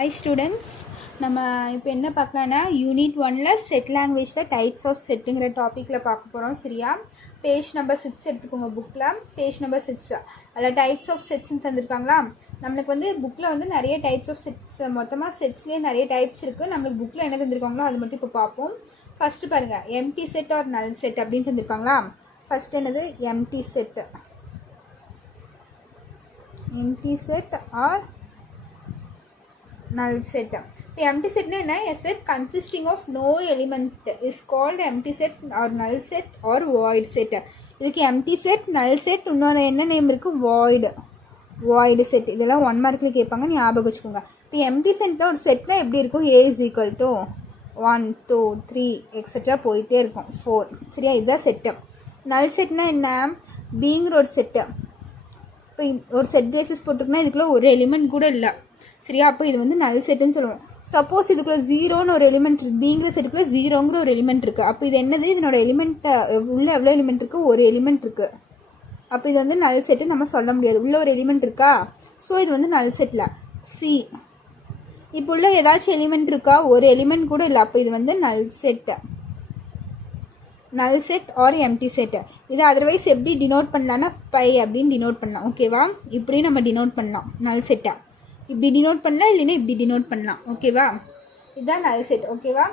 Hi students, நம்ம இப்போ என்ன பார்க்கலாம்னா யூனிட் 1ல செட் லாங்குவேஜில் டைப்ஸ் ஆஃப் செட்டுங்கிற டாப்பிக்கில் பார்க்க போகிறோம். சரியா? பேஜ் நம்பர் 6 எடுத்துக்கோங்க. புக்கில் பேஜ் நம்பர் 6 அதில் டைப்ஸ் ஆஃப் செட்ஸ்ன்னு தந்திருக்காங்களா. நம்மளுக்கு வந்து புக்கில் வந்து நிறைய டைப்ஸ் ஆஃப் செட்ஸ், மொத்தமாக செட்ஸ்லேயே நிறைய டைப்ஸ் இருக்குது. நம்மளுக்கு புக்கில் என்ன தந்திருக்காங்களோ அது மட்டும் இப்போ பார்ப்போம். ஃபஸ்ட்டு பாருங்கள், empty set or null set அப்படின்னு தந்திருக்காங்களா. ஃபஸ்ட் என்னது? Empty set. Empty set or null set. இப்போ empty set என்ன? A set consisting of no element is called empty set or null set or void set. இதுக்கு empty set, null set, இன்னொரு என்ன name இருக்குது? void set. இதெல்லாம் 1 மார்க்கில் கேட்பாங்க, ஞாபகம் வச்சுக்கோங்க. இப்போ empty set ஒரு செட்னா எப்படி இருக்கும்? A is equal to 1 2 3 etcetera போயிட்டே இருக்கும் 4. சரியா? இதுதான் செட்டு. null setனா என்ன? பீங்கிற ஒரு செட்டு. இப்போ ஒரு செட் பேசிஸ் போட்டிருக்குன்னா இதுக்குள்ளே ஒரு எலிமெண்ட் கூட இல்லை. சரியா? அப்போ இது வந்து நல் செட்டுன்னு சொல்லுவோம். சப்போஸ் இதுக்குள்ள ஜீரோன்னு ஒரு எலிமெண்ட் இருக்குது, பீங்கிற செட்டுக்குள்ள ஜீரோங்கிற ஒரு எலிமெண்ட் இருக்குது. அப்போ இது என்னது? இதனோட எலிமெண்ட்டை உள்ள எவ்வளோ எலிமெண்ட் இருக்குது? ஒரு எலிமெண்ட் இருக்குது. அப்போ இது வந்து நல் செட்டு நம்ம சொல்ல முடியாது. உள்ள ஒரு எலிமெண்ட் இருக்கா? ஸோ இது வந்து நல் செட்டில். சி இப்போ உள்ள ஏதாச்சும் எலிமெண்ட் இருக்கா? ஒரு எலிமெண்ட் கூட இல்லை. அப்போ இது வந்து null set. Null set or empty set. இது அதர்வைஸ் எப்படி டினோட் பண்ணலான்னா பை அப்படின்னு டினோட் பண்ணலாம். ஓகேவா? இப்படி நம்ம டினோட் பண்ணலாம் நல் செட்டை. இப்படி டினோட் பண்ணலாம், இல்லைன்னா இப்படி டினோட் பண்ணலாம். ஓகேவா? இதுதான் நல் செட். ஓகேவா?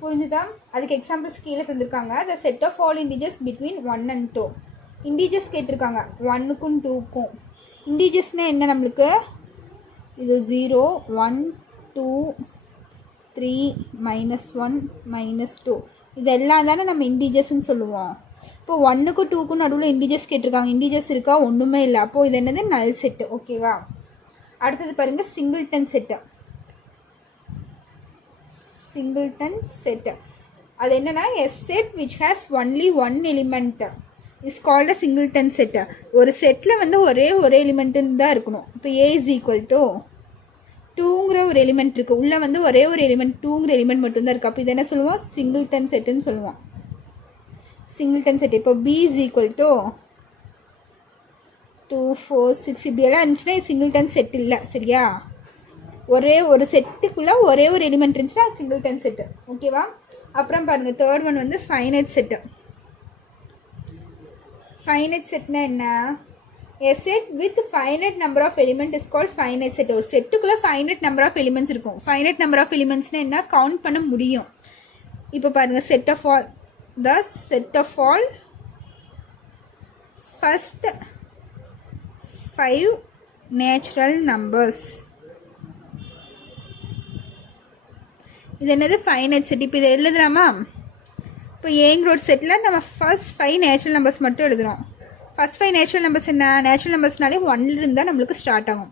புரிஞ்சுதா? அதுக்கு எக்ஸாம்பிள்ஸ் கீழே தந்திருக்காங்க. The set of all integers between 1 and 2. Integers கேட்டிருக்காங்க 1க்கும் 2க்கும். இண்டிஜர்ஸ்னால் என்ன நம்மளுக்கு? இது 0 1 2 3 -1 -2 இதெல்லாம் தானே நம்ம இண்டிஜர்ஸ்ன்னு சொல்லுவோம். இப்போ 1க்கும் 2க்கும் நடுவில் இண்டிஜர்ஸ் கேட்டிருக்காங்க. இண்டிஜர்ஸ் இருக்கா? ஒன்றுமே இல்லை. அப்போது இது என்னது? நல் செட்டு. ஓகேவா? அடுத்தது பாருங்க, சிங்கிள்டன் செட்டு. சிங்கிள்டன் செட் அது என்னன்னா, a set which has only one element is called a singleton set. ஒரு செட்டில் வந்து ஒரே எலிமெண்ட்டுன்னு தான் இருக்கணும். இப்போ a is equal to 2ங்கிற ஒரு எலிமெண்ட் இருக்குது. உள்ளே வந்து ஒரே ஒரு எலிமெண்ட் 2ங்கிற எலிமெண்ட் மட்டும்தான் இருக்குது. அப்போ இது என்ன சொல்லுவோம்? சிங்கிள்டன் செட்டுன்னு சொல்லுவோம். Singleton set. இப்போ b is equal to 2 4 6 இப்படியெல்லாம் இருந்துச்சுன்னா சிங்கிள்டன் செட் இல்லை. சரியா? ஒரே ஒரு செட்டுக்குள்ளே ஒரே ஒரு எலிமெண்ட் இருந்துச்சுன்னா சிங்கிள்டன் செட்டு. ஓகேவா? அப்புறம் பாருங்கள், தேர்ட் ஒன் வந்து ஃபைனைட் செட்டு. ஃபைனைட் செட்னா என்ன? A set with finite number of elements is called finite set. ஒரு செட்டுக்குள்ளே finite number of elements இருக்கும். finite number of elementsனா என்ன? கவுண்ட் பண்ண முடியும். இப்போ பாருங்கள், set of all, the set of all first 5 natural numbers. இது என்னது? Finite set. இப்போ இதை எழுதலாமா? இப்போ ஏங்கிற ஒரு செட்டில் நம்ம ஃபர்ஸ்ட் 5 நேச்சுரல் நம்பர்ஸ் மட்டும் எழுதுகிறோம். ஃபர்ஸ்ட் 5 நேச்சுரல் நம்பர்ஸ் என்ன? நேச்சுரல் நம்பர்ஸ்னாலே 1 இருந்தால் நம்மளுக்கு ஸ்டார்ட் ஆகும்.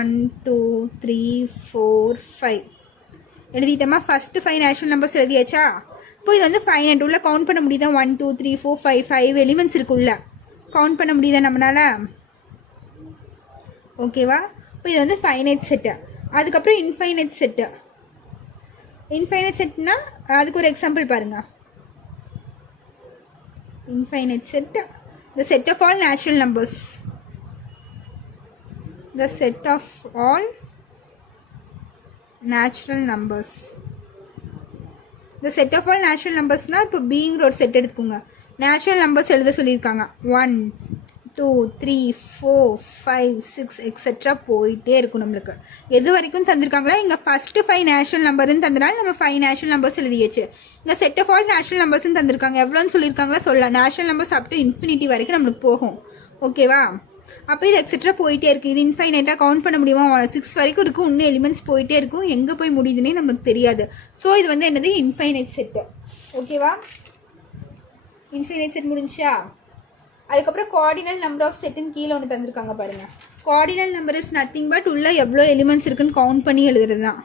1 2 3 4 5 எழுதிட்டோமா? ஃபஸ்ட்டு 5 நேச்சுரல் நம்பர்ஸ் எழுதியாச்சா? இப்போ இது வந்து ஃபைனைட். உள்ள கவுண்ட் பண்ண முடியுதா? 1 2 3 4 5 எலிமெண்ட்ஸ் இருக்குள்ள கவுண்ட் பண்ண முடியுதா நம்மளால? ஓகேவா? இப்போ இது வந்து ஃபைனைட் செட்டு. அதுக்கப்புறம் இன்ஃபைனைட் செட்டு. இன்ஃபைனைட் செட்னா அதுக்கு ஒரு எக்ஸாம்பிள் பாருங்க. Infinite set, the set of all natural numbers. The set of all natural numbers. The set of all natural நம்பர்ஸ்னால் இப்போ பீங்கிற ஒரு செட் எடுத்துக்கோங்க. நேச்சுரல் நம்பர்ஸ் எழுத சொல்லியிருக்காங்க. 1 2 3 4 5 6 எக்ஸெட்ரா போயிட்டே இருக்கும். நம்மளுக்கு எது வரைக்கும் தந்திருக்காங்களா? இங்கே ஃபஸ்ட்டு 5 நேச்சுரல் நம்பர்னு தந்தனால நம்ம 5 நேச்சுரல் நம்பர்ஸ் எழுதியாச்சு. இங்கே செட் ஆஃப் ஆல் நேச்சுரல் நம்பர்ஸ்ன்னு தந்திருக்காங்க. எவ்வளோன்னு சொல்லியிருக்காங்களா? சொல்லலாம். Natural numbers up to infinity வரைக்கும் நம்மளுக்கு போகும். ஓகேவா? அப்போ இது எக்ஸெட்ரா போயிட்டே இருக்குது. இது இன்ஃபைனைட்டாக கவுண்ட் பண்ண முடியுமா? 6 வரைக்கும் இருக்கும். இன்னும் எலிமெண்ட்ஸ் போயிட்டே இருக்கும். எங்கே போய் முடியுதுன்னே நம்மளுக்கு தெரியாது. ஸோ இது வந்து என்னது? Infinite set. ஓகேவா? இன்ஃபைனைட் செட் முடிஞ்சா? அதுக்கப்புறம் கார்டினல் நம்பர் ஆஃப் செட்டுன்னு கீழே ஒன்று தந்திருக்காங்க பாருங்கள். Cardinal number is nothing but உள்ள எவ்வளோ எலிமெண்ட்ஸ் இருக்குன்னு கவுண்ட் பண்ணி எழுதுறது தான்.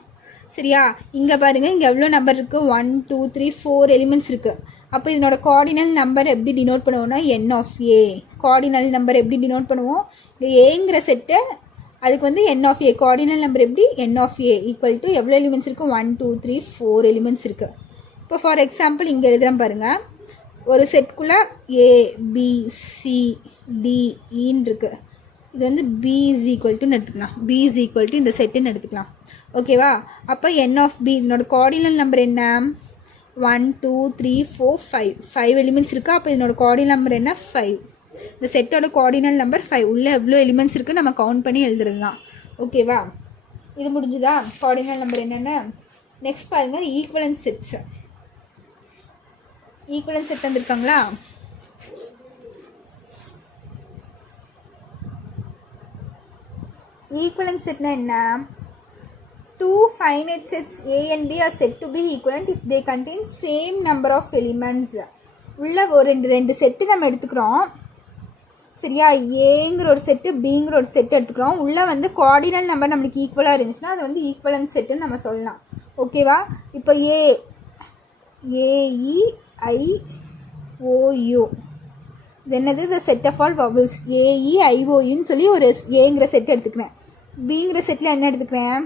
சரியா? இங்கே பாருங்கள், இங்கே எவ்வளோ நம்பர் இருக்குது? 1 2 3 4 எலிமெண்ட்ஸ் இருக்குது. அப்போ இதனோட கார்டினல் நம்பர் எப்படி டினோட் பண்ணுவோம்னா n of a. Cardinal number எப்படி டினோட் பண்ணுவோம்? இந்த ஏங்கிற செட்டு அதுக்கு வந்து n of a. Cardinal number எப்படி? n of a equal to எவ்வளோ எலிமெண்ட்ஸ் இருக்குது? 1 2 3 4 எலிமெண்ட்ஸ் இருக்குது. இப்போ ஃபார் எக்ஸாம்பிள் இங்கே எழுதுகிறேன் பாருங்கள். ஒரு செட்குள்ளே A B C D Eன்னு இருக்குது. இது வந்து B is equal to எடுத்துக்கலாம். B is equal to இந்த செட்டுன்னு எடுத்துக்கலாம். ஓகேவா? அப்போ n ஆஃப் பி இதனோட கோஆர்டினல் நம்பர் என்ன? 1 2 3 4 5 5 எலிமெண்ட்ஸ் இருக்குது. அப்போ இதனோட கோஆர்டினல் நம்பர் என்ன? 5. இந்த செட்டோட கோஆர்டினல் நம்பர் 5. உள்ளே எவ்வளோ எலிமெண்ட்ஸ் இருக்குது நம்ம கவுண்ட் பண்ணி எழுதுறது தான். ஓகேவா? இது முடிஞ்சுதா? கோஆர்டினல் நம்பர் என்னென்ன? நெக்ஸ்ட் பாருங்கள், ஈக்குவலன்ட் செட்ஸ். ஈக்குவலன்ட் செட் வந்திருக்காங்களா? ஈக்குவலன்ட் செட்னா என்ன? Two finite sets A and B are said to be equivalent if they contain same number of elements. உள்ள ஒரு ரெண்டு செட்டு நம்ம எடுத்துக்கிறோம். சரியா? ஏங்கிற ஒரு செட்டு, பிங்கிற ஒரு செட்டு எடுத்துக்கிறோம். உள்ளே வந்து கோஆர்டினல் நம்பர் நம்மளுக்கு ஈக்குவலாக இருந்துச்சுன்னா அது வந்து ஈக்குவலன்ட் செட்டுன்னு நம்ம சொல்லலாம். ஓகேவா? இப்போ AEIOU இது என்னது? The set of all vowels. AEIOUன்னு சொல்லி ஒரு ஏங்கிற செட்டு எடுத்துக்கிறேன். பிங்கிற செட்டில் என்ன எடுத்துக்கிறேன்?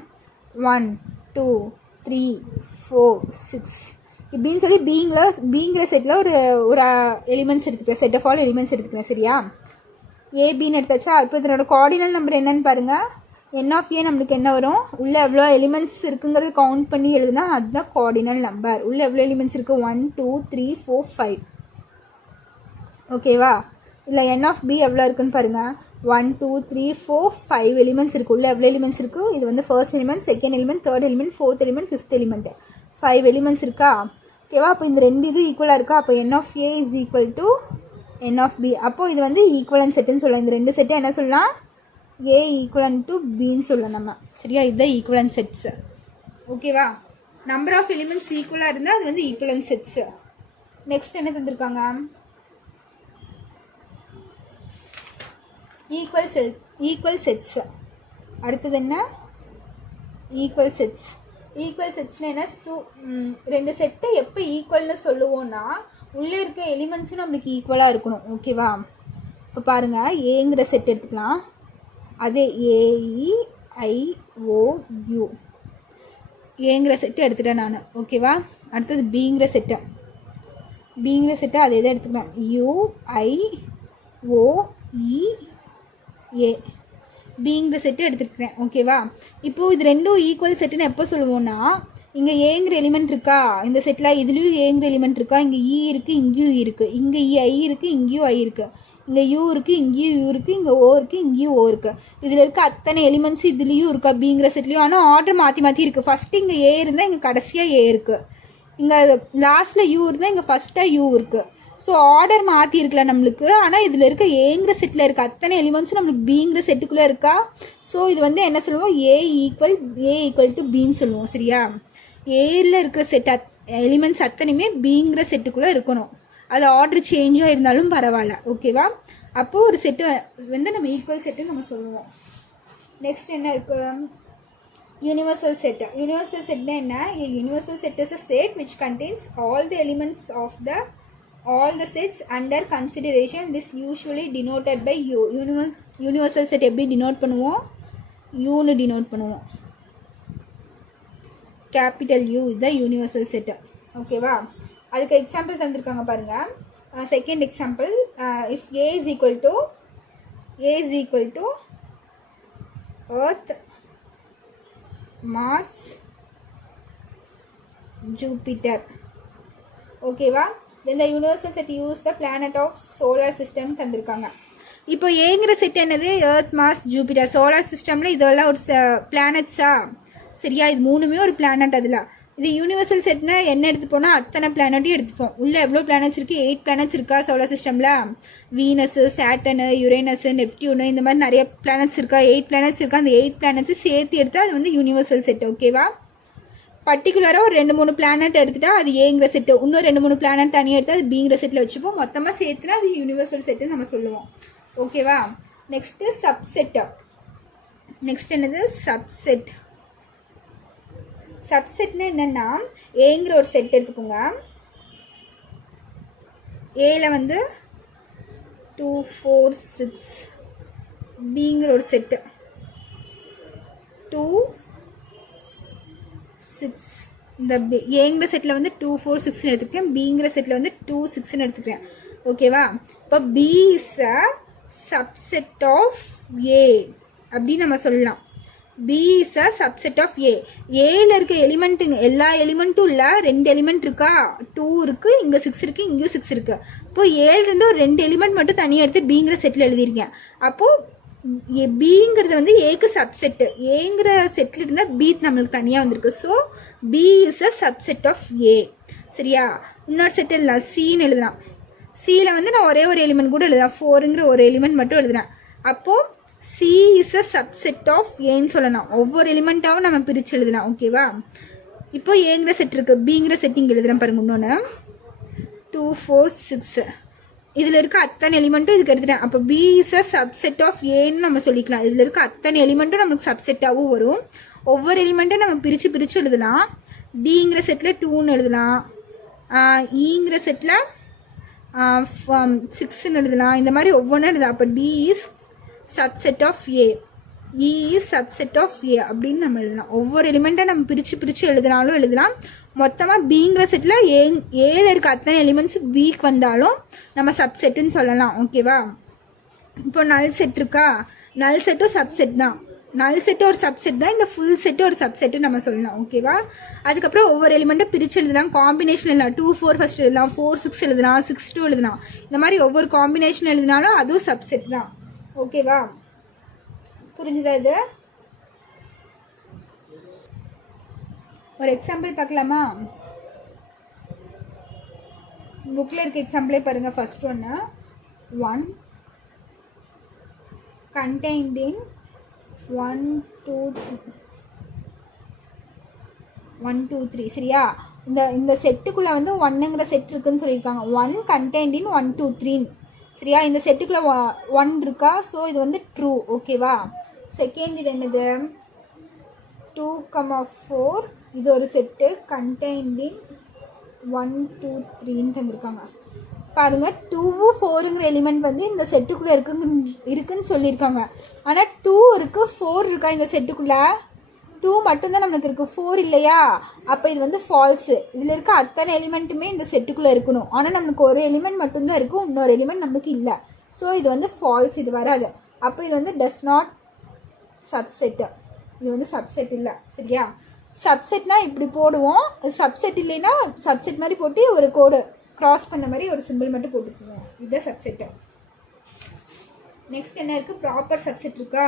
1 2 3 4 6 இப்படின்னு சொல்லி பிங்கிற செட்டில் ஒரு எலிமெண்ட்ஸ் எடுத்துக்கிறேன். செட் ஆஃப் ஆல் எலிமெண்ட்ஸ் எடுத்துக்கிறேன். சரியா? ஏபின்னு எடுத்தாச்சா? இப்போ இதனோட கோஆர்டினல் நம்பர் என்னன்னு பாருங்கள். n ஆஃப் ஏ நம்மளுக்கு என்ன வரும்? உள்ளே எவ்வளோ எலிமெண்ட்ஸ் இருக்குங்கிறது கவுண்ட் பண்ணி எழுதுனா அதுதான் கோஆர்டினல் நம்பர். உள்ளே எவ்வளோ எலிமெண்ட்ஸ் இருக்குது? 1 2 3 4 5. ஓகேவா? இல்லை n ஆஃப் பி எவ்வளோ இருக்குன்னு பாருங்கள். 1 2 3 4 5 எலிமெண்ட்ஸ் இருக்குது. உள்ளே எவ்வளோ எலிமெண்ட்ஸ் இருக்குது? இது வந்து first element, second element, third element, fourth element, fifth element. 5 elements இருக்கா? ஓகேவா? அப்போ இந்த ரெண்டு இது ஈக்குவலாக இருக்கா? அப்போ n of A is equal to n of B. அப்போது இது வந்து ஈக்குவலன்ட் செட்டுன்னு சொல்லலாம். இந்த ரெண்டு செட்டு என்ன சொல்லலாம்? ஏ ஈக்குவலன்ட் டு பின்னு சொல்லலாம் நம்ம. சரியா? இதுதான் ஈக்குவலன்ட் செட்ஸ். ஓகேவா? நம்பர் ஆஃப் எலிமெண்ட்ஸ் ஈக்குவலாக இருந்தால் அது வந்து ஈக்குவலன்ட் செட்ஸ். நெக்ஸ்ட் என்ன தந்திருக்காங்க? Equal sets. அடுத்தது என்ன? Equal sets. ஈக்குவல் செட்ஸ்னால் என்ன? ரெண்டு செட்டை எப்போ ஈக்குவல்னு சொல்லுவோன்னா உள்ளே இருக்க எலிமெண்ட்ஸும் நம்மளுக்கு ஈக்குவலாக இருக்கணும். ஓகேவா? இப்போ பாருங்கள், ஏங்கிற செட் எடுத்துக்கலாம். அதே AEIOU ஏங்கிற செட்டு எடுத்துட்டேன் நான். ஓகேவா? அடுத்தது பிங்கிற செட்டை அதே தான் எடுத்துக்கலாம். UIOEA பிங்கிற செட்டு எடுத்துக்கிறேன். ஓகேவா? இப்போது இது ரெண்டும் ஈக்குவல் செட்டுன்னு எப்போ சொல்லுவோன்னா, இங்கே ஏங்கிற எலிமெண்ட் இருக்கா இந்த செட்டில், இதுலேயும் ஏங்கிற எலிமெண்ட் இருக்கா, இங்கே இ இருக்குது, இங்கேயும் இருக்குது, இங்கே ஐ இருக்குது, இங்கேயும் ஐ இருக்குது, இங்கே யூ இருக்குது, இங்கேயும் யூ இருக்குது, இங்கே ஓ இருக்குது, இங்கேயும் ஓ இருக்குது. இதில் இருக்க அத்தனை எலிமெண்ட்ஸ் இதுலேயும் இருக்கா பிங்கிற செட்லேயும். ஆனால் ஆர்டர் மாற்றி இருக்குது. ஃபஸ்ட்டு இங்கே ஏ இருந்தால் இங்கே கடைசியாக ஏ இருக்குது, இங்கே லாஸ்ட்டில் யூ இருந்தால் இங்கே ஃபஸ்ட்டாக யூ இருக்குது. ஸோ ஆர்டர் மாற்றி இருக்கல நம்மளுக்கு. ஆனால் இதில் இருக்க ஏங்கிற செட்டில் இருக்க அத்தனை எலிமெண்ட்ஸும் நம்மளுக்கு பிங்கிற செட்டுக்குள்ளே இருக்கா. ஸோ இது வந்து என்ன சொல்லுவோம்? ஏ ஈக்குவல் டு பின்னு சொல்லுவோம். சரியா? ஏல இருக்கிற செட் எலிமெண்ட்ஸ் அத்தனையுமே பிங்கிற செட்டுக்குள்ளே இருக்கணும். அது ஆர்டர் சேஞ்சாக இருந்தாலும் பரவாயில்ல. ஓகேவா? அப்போது ஒரு செட்டு வந்து நம்ம ஈக்குவல் செட்டுன்னு நம்ம சொல்லுவோம். நெக்ஸ்ட் என்ன இருக்குது? Universal set. யூனிவர்சல் செட்னா என்ன? Universal set is a set which contains all the elements of all the sets under consideration. This usually denoted by U. Universal set எப்படி டினோட் பண்ணுவோம்? யூன்னு டினோட் பண்ணுவோம். கேபிட்டல் யூ இதுதான் universal set. ஓகேவா? அதுக்கு example தந்திருக்காங்க பாருங்கள். Second example, if A is equal to earth, Mars, Jupiter. ஓகேவா? Then the universal set use the planet of solar system தந்திருக்காங்க. இப்போ ஏங்கிற செட் என்னது? Earth, Mars, Jupiter. சோலார் சிஸ்டமில் இதெல்லாம் ஒரு பிளானட்ஸா? சரியா? இது மூணுமே ஒரு பிளானட். அதில் இது யூனிவர்சல் செட்னா என்ன எடுத்துப்போனால் அத்தனை பிளானட்டையும் எடுத்துப்போம். உள்ளே எவ்வளோ பிளானட்ஸ் இருக்குது? 8 பிளானட்ஸ் இருக்கா சோலார் சிஸ்டமில்? வீனஸு, சேட்டனு, யுரேனஸு, நெப்டியூனு இந்த மாதிரி நிறைய பிளானட்ஸ் இருக்கா? 8 பிளானட்ஸ் இருக்கா? அந்த 8 பிளானட்ஸும் சேர்த்து எடுத்தால் அது வந்து யூனிவர்சல் செட். ஓகேவா? பர்டிகுலராக ஒரு 2-3 பிளானட் எடுத்துட்டா அது ஏங்கிற செட்டு, இன்னும் 2-3 பிளானட் தனியாக எடுத்தால் அது பிங்கிற செட்டில் வச்சுப்போம். மொத்தமாக சேர்த்துனா அது யூனிவர்சல் செட்டுன்னு நம்ம சொல்லுவோம். ஓகேவா? Next subset. நெக்ஸ்ட் என்னது? சப்செட். சப்செட்னா என்னென்னா, ஏங்கிற ஒரு செட் எடுத்துக்கோங்க. ஏல வந்து 2 4 6, பிங்கிற ஒரு செட்டு 2 6. இந்த ஏங்கிற செட்டில் வந்து 2 4 6ன்னு எடுத்துக்கிறேன். பிங்கிற செட்டில் வந்து 2 6ன்னு எடுத்துக்கிறேன். ஓகேவா? இப்போ B is a subset of A அப்படின்னு நம்ம சொல்லலாம். B is a subset of A. ஏல இருக்க எலிமெண்ட்டுங்க எல்லா எலிமெண்ட்டும் இல்லை, 2 எலிமெண்ட் இருக்கா, 2 இருக்குது, இங்கே 6 இருக்குது, இங்கேயும் 6 இருக்குது. இப்போது ஏலேருந்து ஒரு 2 எலிமெண்ட் மட்டும் தனியாக எடுத்து பிங்கிற செட்டில் எழுதியிருக்கேன். அப்போது பிங்கிறது வந்து ஏக்கு சப்செட்டு, ஏங்கிற செட்டில் இருந்தால் பி நம்மளுக்கு தனியாக வந்திருக்கு. So B is a subset of A. சரியா? இன்னொரு செட் எழுதலாம், சின்னு எழுதலாம். சியில் வந்து நான் ஒரே ஒரு எலிமெண்ட் கூட எழுதலாம், 4ங்கிற ஒரு எலிமெண்ட் மட்டும் எழுதுறேன். அப்போது C is a subset of ஏன்னு சொல்லலாம். ஒவ்வொரு எலிமெண்ட்டாகவும் நம்ம பிரித்து எழுதலாம். ஓகேவா? இப்போ ஏங்கிற செட் இருக்குது, பிங்கிற செட்டிங் எழுதுகிறேன் பாருங்க. இன்னொன்று 2 4 6 இதில் இருக்க அத்தனை எலிமெண்ட்டும் இதுக்கு எடுத்துட்டேன். அப்போ B is a subset of ஏன்னு நம்ம சொல்லிக்கலாம். இதில் இருக்க அத்தனை எலிமெண்ட்டும் நமக்கு சப்செட்டாகவும் வரும். ஒவ்வொரு எலிமெண்ட்டும் நம்ம பிரித்து எழுதலாம். டிங்கிற செட்டில் 2ன்னு எழுதலாம், ஈங்கிற செட்டில் 6ன்னு எழுதலாம். இந்த மாதிரி ஒவ்வொன்றும் எழுதலாம். அப்போ D is subset of A, E is subset of A அப்படின்னு நம்ம எழுதலாம். ஒவ்வொரு எலிமெண்ட்டை நம்ம பிரித்து எழுதினாலும் எழுதலாம். மொத்தமாக பிங்கிற செட்டில் ஏல இருக்க அத்தனை எலிமெண்ட்ஸ் பிக்கு வந்தாலும் நம்ம சப்செட்டுன்னு சொல்லலாம். ஓகேவா? இப்போ நல் செட் இருக்கா, நல் செட்டும் சப்செட் தான். நல் செட்டு ஒரு சப்செட் தான், இந்த ஃபுல் செட்டு ஒரு சப்செட்டு நம்ம சொல்லலாம். ஓகேவா? அதுக்கப்புறம் ஒவ்வொரு எலிமெண்ட்டை பிரித்து எழுதலாம், காம்பினேஷன் எழுதலாம். 2 4 ஃபஸ்ட் எழுதலாம், 4 6 எழுதலாம், 6 2 எழுதலாம். இந்த மாதிரி ஒவ்வொரு காம்பினேஷன் எழுதினாலும் அதுவும் சப்செட் தான். ஓகேவா? புரிஞ்சுதா? இது ஒரு எக்ஸாம்பிள் பார்க்கலாமா? புக்கில் இருக்க எக்ஸாம்பிளே பாருங்கள். ஃபர்ஸ்ட் ஒன்று 1 contained in 1 2 3. சரியா? இந்த செட்டுக்குள்ளே வந்து 1ங்கிற செட் இருக்குன்னு சொல்லியிருக்காங்க. 1 contained in 1 2 3. சரியா? இந்த செட்டுக்குள்ளே 1 இருக்கா, ஸோ இது வந்து ட்ரூ. ஓகேவா? செகண்ட் இது என்னது, 2 4 இது ஒரு செட்டு contained in 1 2 3ன்னு தந்திருக்காங்க. பாருங்கள், 2 4ங்கிற எலிமெண்ட் வந்து இந்த செட்டுக்குள்ளே இருக்குன்னு சொல்லியிருக்காங்க. ஆனால் 2 இருக்குது, 4 இருக்கா இந்த செட்டுக்குள்ளே? 2 மட்டும்தான் நம்மளுக்கு இருக்குது, 4 இல்லையா? அப்போ இது வந்து ஃபால்ஸு. இதில் இருக்க அத்தனை எலிமெண்ட்டுமே இந்த செட்டுக்குள்ளே இருக்கணும். ஆனால் நமக்கு ஒரு எலிமெண்ட் மட்டும்தான் இருக்கும், இன்னொரு எலிமெண்ட் நமக்கு இல்லை. ஸோ இது வந்து ஃபால்ஸ், இது வராது. அப்போ இது வந்து டஸ் நாட் சப்செட்டு, இது வந்து சப்செட் இல்லை. சரியா? சப்செட்னா இப்படி போடுவோம், சப்செட் இல்லைன்னா சப்செட் மாதிரி போட்டு ஒரு கோடு க்ராஸ் பண்ண மாதிரி ஒரு சிம்பிள் மட்டும் போட்டுக்குவோம். இதுதான் சப்செட்டு. நெக்ஸ்ட் என்ன இருக்குது, ப்ராப்பர் சப்செட் இருக்கா?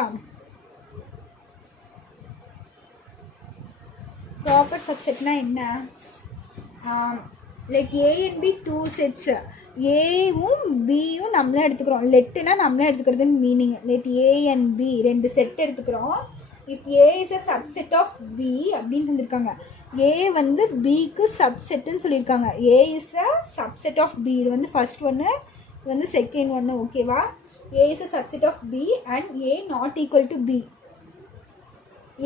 ப்ராப்பர் சப்செட்னா என்ன? Like A and B 2 sets, ஏவும் பியும் நம்மளே எடுத்துக்கிறோம். லெட்டுனா நம்மளே எடுத்துக்கிறதுன்னு meaning. Let A and B 2 set எடுத்துக்கிறோம். If A is a subset of B அப்படின்னு சொல்லியிருக்காங்க. ஏ வந்து பிக்கு சப்செட்டுன்னு சொல்லியிருக்காங்க. A is a subset of B. இது வந்து ஃபர்ஸ்ட் ஒன்று, இது வந்து செகண்ட் ஒன்று. ஓகேவா? A is a subset of B and A not equal to B.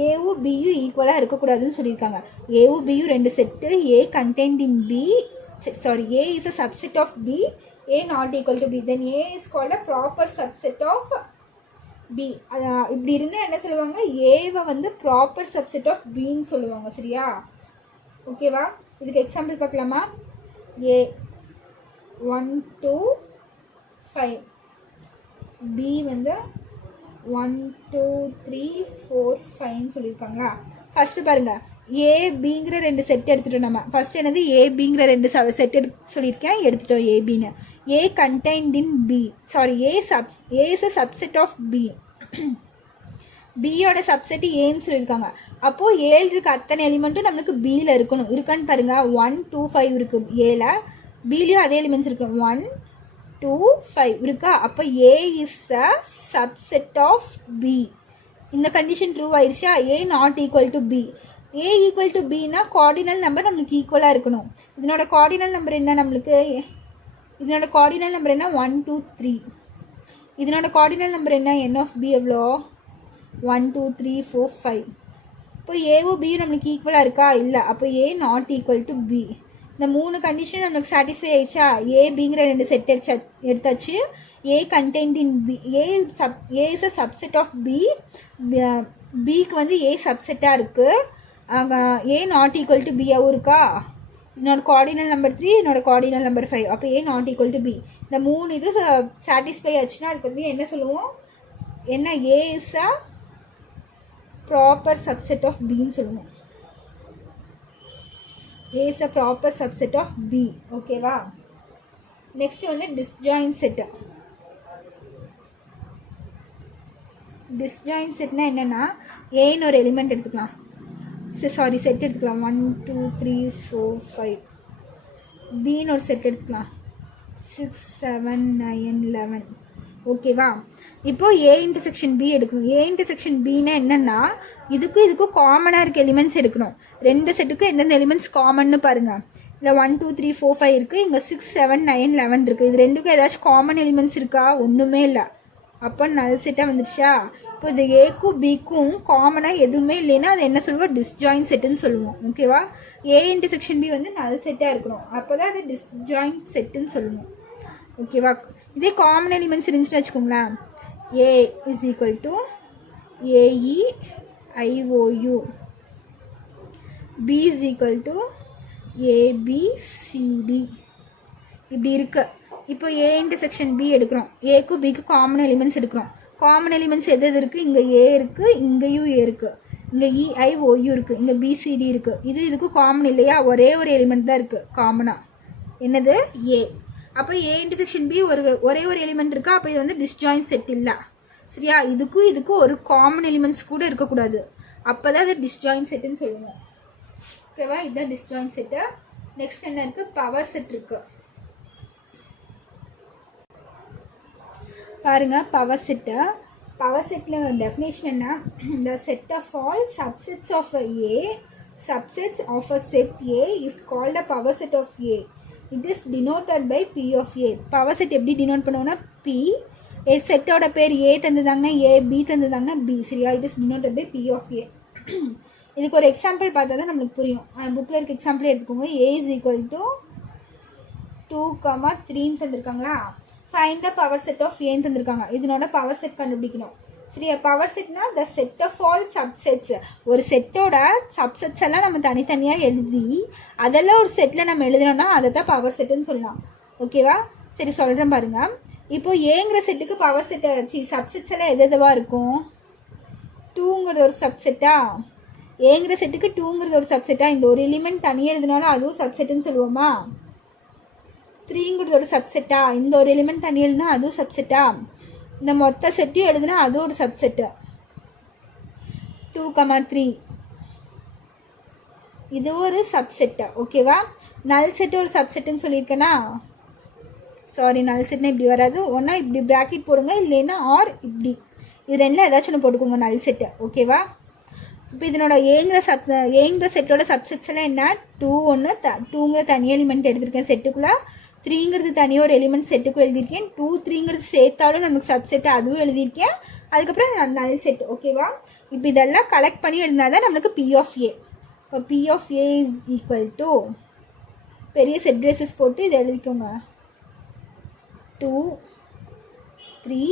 ஏவும் பியும் ஈக்குவலாக இருக்கக்கூடாதுன்னு சொல்லியிருக்காங்க. ஏவும் பியும் 2 set, A contained in B, sorry, A is a subset of B, A not equal to B, then A is called a proper subset of B. இப்படி இருந்தால் என்ன சொல்லுவாங்க, ஏவை வந்து ப்ராப்பர் சப்செட் ஆஃப் பின்னு சொல்லுவாங்க. சரியா? ஓகேவா? இதுக்கு எக்ஸாம்பிள் பார்க்கலாமா? ஏ 1 2 5, பி வந்து 1 2 3 4 5ன்னு சொல்லியிருக்காங்க. ஃபஸ்ட்டு பாருங்கள், ஏ பிங்கிற 2 செட் எடுத்துகிட்டோம். நம்ம ஃபஸ்ட்டு என்னது, ஏ பிங்கிற 2 செட் சொல்லியிருக்கேன், எடுத்துட்டோம் ஏபின்னு. A contained in B, sorry, A is a subset of B. பியோட சப்செட் ஏன்னு சொல்லியிருக்காங்க. அப்போது ஏழு இருக்க அத்தனை எலிமெண்ட்டும் நம்மளுக்கு பியில் இருக்கணும். இருக்கான்னு பாருங்கள். 1 2 5 இருக்குது ஏல, பிலையும் அதே எலிமெண்ட்ஸ் இருக்குது. 1 2 5 இருக்கா? அப்போ A is a subset of B. இந்த கண்டிஷன் ட்ரூ ஆயிடுச்சா? A not equal to B. A equal to பின்னா கார்டினல் நம்பர் நம்மளுக்கு ஈக்குவலாக இருக்கணும். இதனோட கார்டினல் நம்பர் என்ன நம்மளுக்கு? இதனோட கார்டினல் நம்பர் என்ன? 1 2 3. இதனோட கார்டினல் நம்பர் என்ன? என் ஆஃப் பி எவ்வளோ? 1 2 3 4 5. இப்போ ஏவும் பியும் நம்மளுக்கு ஈக்குவலாக இருக்கா? இல்லை. அப்போ ஏ நாட் ஈக்குவல் டு பி. இந்த 3 கண்டிஷன் நம்மளுக்கு சாட்டிஸ்ஃபை ஆயிடுச்சா? ஏ பிங்கிற 2 செட் எடுத்தாச்சு. A contained in B, A is a subset of B, பிக்கு வந்து ஏ சப்செட்டாக இருக்குது. ஏ நாட் ஈக்குவல் டு பியாகவும் இருக்கா? என்னோட கோஆர்டினல் நம்பர் 3, என்னோட கோஆர்டினல் நம்பர் 5. அப்போ ஏ நாட் ஈக்குவல் டு பி. இந்த 3 இது சாட்டிஸ்ஃபை ஆச்சுன்னா அதுக்கு வந்து என்ன சொல்லுவோம்? என்ன, A is a proper subset of பின்னு சொல்லுவோம். A is a proper subset of B. ஓகேவா? நெக்ஸ்ட் வந்து டிஸ்ஜாயின்ட் செட். டிஸ்ஜாயின்ட் செட்னா என்னென்னா ஏன்னு ஒரு எலிமெண்ட் எடுத்துக்கலாம், சாரி செட் எடுத்துக்கலாம், 1 2 3 4 5. பின்னு ஒரு செட் எடுத்துக்கலாம், 6 7 9 11. ஓகேவா? இப்போது ஏ இன்டர்செக்ஷன் பி எடுக்கணும். ஏ இன்டர்செக்ஷன் பின்னா என்னென்னா இதுக்கும் காமனாக இருக்க எலிமெண்ட்ஸ் எடுக்கணும். ரெண்டு செட்டுக்கும் எந்தெந்த எலிமெண்ட்ஸ் காமன்னு பாருங்கள். இல்லை 1 2 3 4 5 இருக்குது, இங்கே 6 7 9 11 இருக்குது. இது ரெண்டுக்கும் ஏதாச்சும் காமன் எலிமெண்ட்ஸ் இருக்கா? ஒன்றுமே இல்லை. அப்போ நல் செட்டாக வந்துடுச்சா? இப்போ இது ஏக்கும் பிக்கும் காமனாக எதுவுமே இல்லைன்னா அது என்ன சொல்லுவோம்? டிஸ்ஜாயின்ட் செட்டுன்னு சொல்லுவோம். ஓகேவா? ஏ இன்டர்செக்ஷன் பி வந்து நல் செட்டாக இருக்கணும், அப்போ தான் அது டிஸ்ஜாயின்ட் செட்டுன்னு சொல்லுவோம். ஓகேவா? இதே காமன் எலிமெண்ட்ஸ் இருந்துச்சுன்னு வச்சுக்கோங்களேன், A is equal to A E I O U, B is equal to A B C D, இப்படி இருக்கு. இப்போ ஏ இன்டர்செக்ஷன் பி எடுக்கிறோம், ஏக்கும் பிக்கு காமன் எலிமெண்ட்ஸ் எடுக்கிறோம். காமன் எலிமெண்ட்ஸ் எது எது இருக்குது? இங்கே ஏ இருக்குது, இங்கேயும் ஏ இருக்குது, இங்கே இஐஓயு இருக்குது, இங்கே பிசிடி இருக்குது. இதுக்கு காமன் இல்லையா? ஒரே ஒரு எலிமெண்ட் தான் இருக்குது காமனாக, என்னது? ஏ. அப்போ ஏ இன்டர்செக்ஷன் பி ஒரே ஒரு எலிமெண்ட் இருக்கா? அப்போ இது வந்து டிஸ்ஜாயின்ட் செட் இல்லை. சரியா? இதுக்கும் ஒரு காமன் எலிமெண்ட்ஸ் கூட இருக்கக்கூடாது, அப்போ தான் அது டிஸ்ஜாயின்ட் செட்டுன்னு சொல்லுவோம். ஓகேவா? இதுதான் டிஸ்ஜாயின்ட் செட்டு. நெக்ஸ்ட் என்ன இருக்குது? பவர் செட் இருக்குது. பாருங்க, power set. Power settle definition என்ன? the set of all subsets of a subsets of a set A is called a power set of A. It is denoted by P of A. Power set எப்படி denote பண்ணுவோம்னா P. செட்டோட பேர் A தந்துதாங்கன்னா A, B தந்துதாங்கன்னா B. சரியா? It is denoted by P of A. இதுக்கு ஒரு example பார்த்தா தான் நம்மளுக்கு புரியும். புக்கில் இருக்க எக்ஸாம்பிள் எடுத்துக்கோங்க. A is equal to 2, 3 தந்துருக்காங்களா? Find the power set of ஏன்னு தந்திருக்காங்க. இதனோட பவர் செட் கண்டுபிடிக்கணும். சரியா? பவர் செட்னா the set of all subsets. ஒரு செட்டோட சப்செட்ஸ் எல்லாம் நம்ம தனித்தனியாக எழுதி அதெல்லாம் ஒரு செட்டில் நம்ம எழுதினோம்னா அதை தான் பவர் செட்டுன்னு சொல்லலாம். ஓகேவா? சரி, சொல்கிறேன் பாருங்க. இப்போ ஏங்கிற செட்டுக்கு பவர் செட்டை சப்செட்ஸ் எல்லாம் எதுவாக இருக்கும்? 2ங்கிறது ஒரு சப்செட்டா? ஏங்கிற செட்டுக்கு 2ங்கிறது ஒரு சப்செட்டா? இந்த ஒரு எலிமெண்ட் தனியாக எழுதினாலும் அதுவும் சப்செட்டுன்னு சொல்லுவோமா? 3ங்கிறது ஒரு சப்செட்டா? இந்த ஒரு எலிமெண்ட் தனி எழுதுனா அதுவும் சப்செட்டா? இந்த மொத்த செட்டையும் எழுதுனா அதுவும் ஒரு சப்செட்டு. 2, 3 இது ஒரு சப்செட்டு. ஓகேவா? நல் செட்டு ஒரு சப்செட்டுன்னு சொல்லியிருக்கேனா? சாரி, நல் செட்னா இப்படி வராது. ஒன்றா இப்படி ப்ராக்கெட் போடுங்க, இல்லைன்னா ஆர் இப்படி, இது ரெண்டில் ஏதாச்சும் ஒன்று போட்டுக்கோங்க நல் செட்டு. ஓகேவா? இப்போ இதனோட ஏங்கிற செட்டோட சப்செட்ஸ் எல்லாம் என்ன? 2 ஒன்று 2ங்கிற தனி எலிமெண்ட் எடுத்திருக்கேன் செட்டுக்குள்ளே, 3ங்கிறது தனியாக ஒரு எலிமெண்ட் செட்டுக்குள்ளே எழுதியிருக்கேன், 2 3ங்கிறது சேர்த்தாலும் நமக்கு சப்செட்டு அதுவும் எழுதியிருக்கேன். அதுக்கப்புறம் நல் செட். ஓகேவா? இப்போ இதெல்லாம் கலெக்ட் பண்ணி எழுதினா தான் நம்மளுக்கு P of A. இப்போ P of A is equal to பெரிய செட் ப்ரேசஸ் போட்டு இதை எழுதிக்கோங்க. 2 3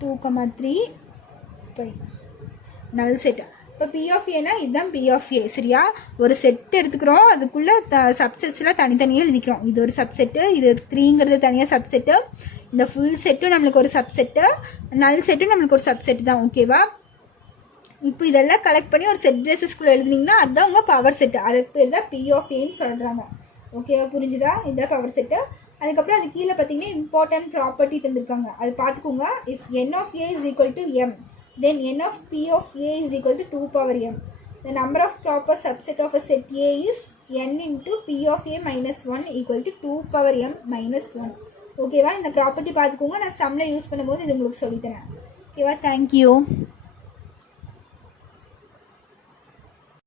2, 3 5 நல் செட். இப்போ P of Aனா இதுதான் P of A. சரியா? ஒரு செட் எடுத்துக்கிறோம், அதுக்குள்ளே சப்செட்ஸ்லாம் தனித்தனியாக எழுதிக்கிறோம். இது ஒரு சப்செட்டு, இது 3ங்கிறது தனியாக சப்செட்டு, இந்த ஃபுல் செட்டும் நம்மளுக்கு ஒரு சப்செட்டு, நல் செட்டும் நம்மளுக்கு ஒரு சப்செட்டு தான். ஓகேவா? இப்போ இதெல்லாம் கலெக்ட் பண்ணி ஒரு செட் ப்ரேசஸ்குள்ளே எழுதுனீங்கன்னா அதுதான் உங்கள் பவர் செட்டு. அதுக்கு பேர் தான் P of Aன்னு சொல்கிறாங்க. ஓகேவா? புரிஞ்சுதா? இதுதான் பவர் செட்டு. அதுக்கப்புறம் அது கீழே பார்த்தீங்கன்னா இம்பார்ட்டன்ட் ப்ராப்பர்ட்டி தந்திருக்காங்க, அது பார்த்துக்கோங்க. If n of A is equal to m, then n of P of A is equal to 2 power m. The number of proper subset of a set A is n into P of A minus 1 equal to 2 power m minus 1. ஓகேவா? இந்த property பார்த்துக்கோங்க. நான் சம்மில் use பண்ணும்போது இது உங்களுக்கு சொல்லித்தரேன். ஓகேவா? தேங்க்யூ.